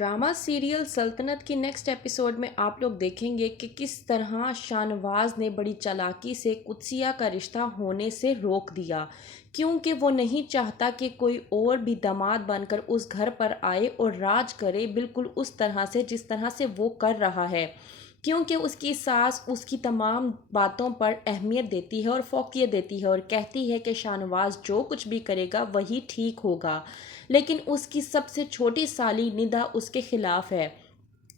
Drama serial सल्तनत की next episode में आप लोग देखेंगे कि किस तरह शाहनवाज ने बड़ी चालाकी से कुत्सिया का रिश्ता होने से रोक दिया, क्योंकि वो नहीं चाहता कि कोई और भी दामाद बनकर उस घर पर आए और राज करे बिल्कुल उस तरह से जिस तरह से वो कर रहा है। क्योंकि उसकी सास उसकी तमाम बातों पर अहमियत देती है और फोकियत देती है और कहती है कि शाहनवाज जो कुछ भी करेगा वही ठीक होगा, लेकिन उसकी सबसे छोटी साली निदा उसके खिलाफ है।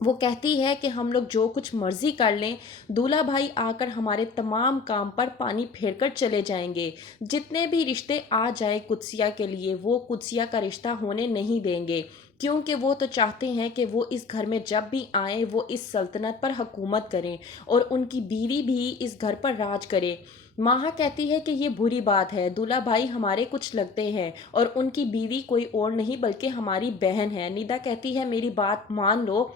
वो कहती है कि हम लोग जो कुछ मर्जी कर लें, दूल्हा भाई आकर हमारे तमाम काम पर पानी फेर कर चले जाएंगे। जितने भी रिश्ते आ जाए कुत्सिया के लिए वो कुत्सिया का रिश्ता होने नहीं देंगे, क्योंकि वो तो चाहते हैं कि वो इस घर में जब भी आए वो इस सल्तनत पर हुकूमत करें और उनकी बीवी भी इस घर पर राज करे। माहा कहती है कि ये बुरी बात है, दूल्हा भाई हमारे कुछ लगते हैं और उनकी बीवी कोई और नहीं बल्कि हमारी बहन है। निदा कहती है मेरी बात मान लो,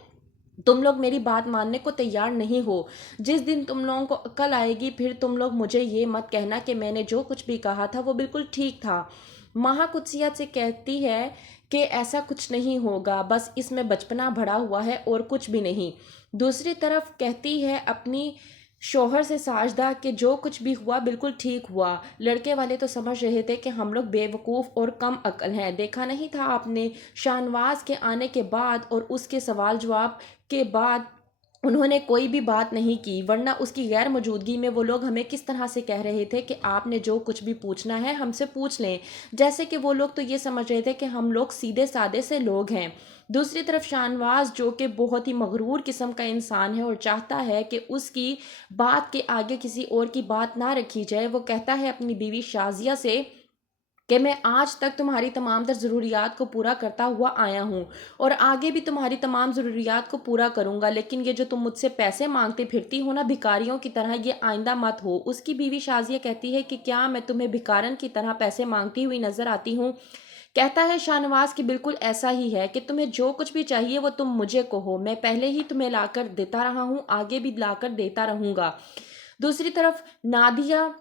तुम लोग मेरी बात मानने को तैयार नहीं हो। जिस दिन तुम लोगों को अक्ल आएगी फिर तुम लोग मुझे ये मत कहना कि मैंने जो कुछ भी कहा था वो बिल्कुल ठीक था। माहा कुत्सिया से कहती है कि ऐसा कुछ नहीं होगा, बस इसमें बचपना भरा हुआ है और कुछ भी नहीं। दूसरी तरफ कहती है अपनी शौहर से साजदा कि जो कुछ भी हुआ बिल्कुल ठीक हुआ। लड़के वाले तो समझ रहे थे कि हम लोग बेवकूफ़ और कम अक्ल हैं। देखा नहीं था आपने, शाहनवाज के आने के बाद और उसके सवाल जवाब के बाद उन्होंने कोई भी बात नहीं की, वरना उसकी गैर मौजूदगी में वो लोग हमें किस तरह से कह रहे थे कि आपने जो कुछ भी पूछना है हमसे पूछ लें। जैसे कि वो लोग तो ये समझ रहे थे कि हम लोग सीधे सादे से लोग हैं। दूसरी तरफ शाहनवाज जो कि बहुत ही मगरूर किस्म का इंसान है और चाहता है कि उसकी बात के आगे किसी और की बात ना रखी जाए, वो कहता है अपनी बीवी शाजिया से कि मैं आज तक तुम्हारी तमाम तर ज़रूरियात को पूरा करता हुआ आया हूँ और आगे भी तुम्हारी तमाम ज़रूरियात को पूरा करूँगा, लेकिन ये जो तुम मुझसे पैसे मांगते फिरती हो ना भिखारियों की तरह, ये आइंदा मत हो। उसकी बीवी शाजिया कहती है कि क्या मैं तुम्हें भिखारन की तरह पैसे मांगती हुई नजर आती हूँ। कहता है शाहनवाज कि बिल्कुल ऐसा ही है कि तुम्हें जो कुछ भी चाहिए वो तुम मुझे कहो, मैं पहले ही तुम्हें लाकर देता रहा हूँ, आगे भी लाकर देता रहूँगा। दूसरी तरफ नादिया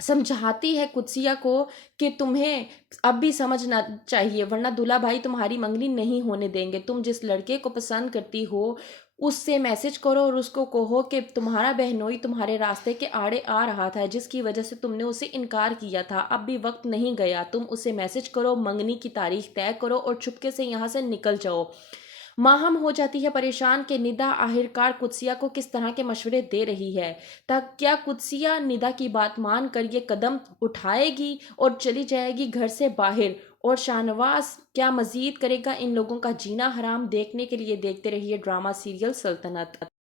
समझाती है कुत्सिया को कि तुम्हें अब भी समझना चाहिए, वरना दूल्हा भाई तुम्हारी मंगनी नहीं होने देंगे। तुम जिस लड़के को पसंद करती हो उससे मैसेज करो और उसको कहो कि तुम्हारा बहनोई तुम्हारे रास्ते के आड़े आ रहा था जिसकी वजह से तुमने उसे इनकार किया था, अब भी वक्त नहीं गया। तुम उसे मैसेज करो, मंगनी की तारीख तय करो और चुपके से यहाँ से निकल जाओ। माहम हो जाती है परेशान कि निदा आखिरकार कुत्सिया को किस तरह के मशवरे दे रही है। तब क्या कुत्सिया निदा की बात मान कर ये कदम उठाएगी और चली जाएगी घर से बाहर, और शाहनवाज क्या मजीद करेगा इन लोगों का जीना हराम? देखने के लिए देखते रहिए ड्रामा सीरियल सल्तनत।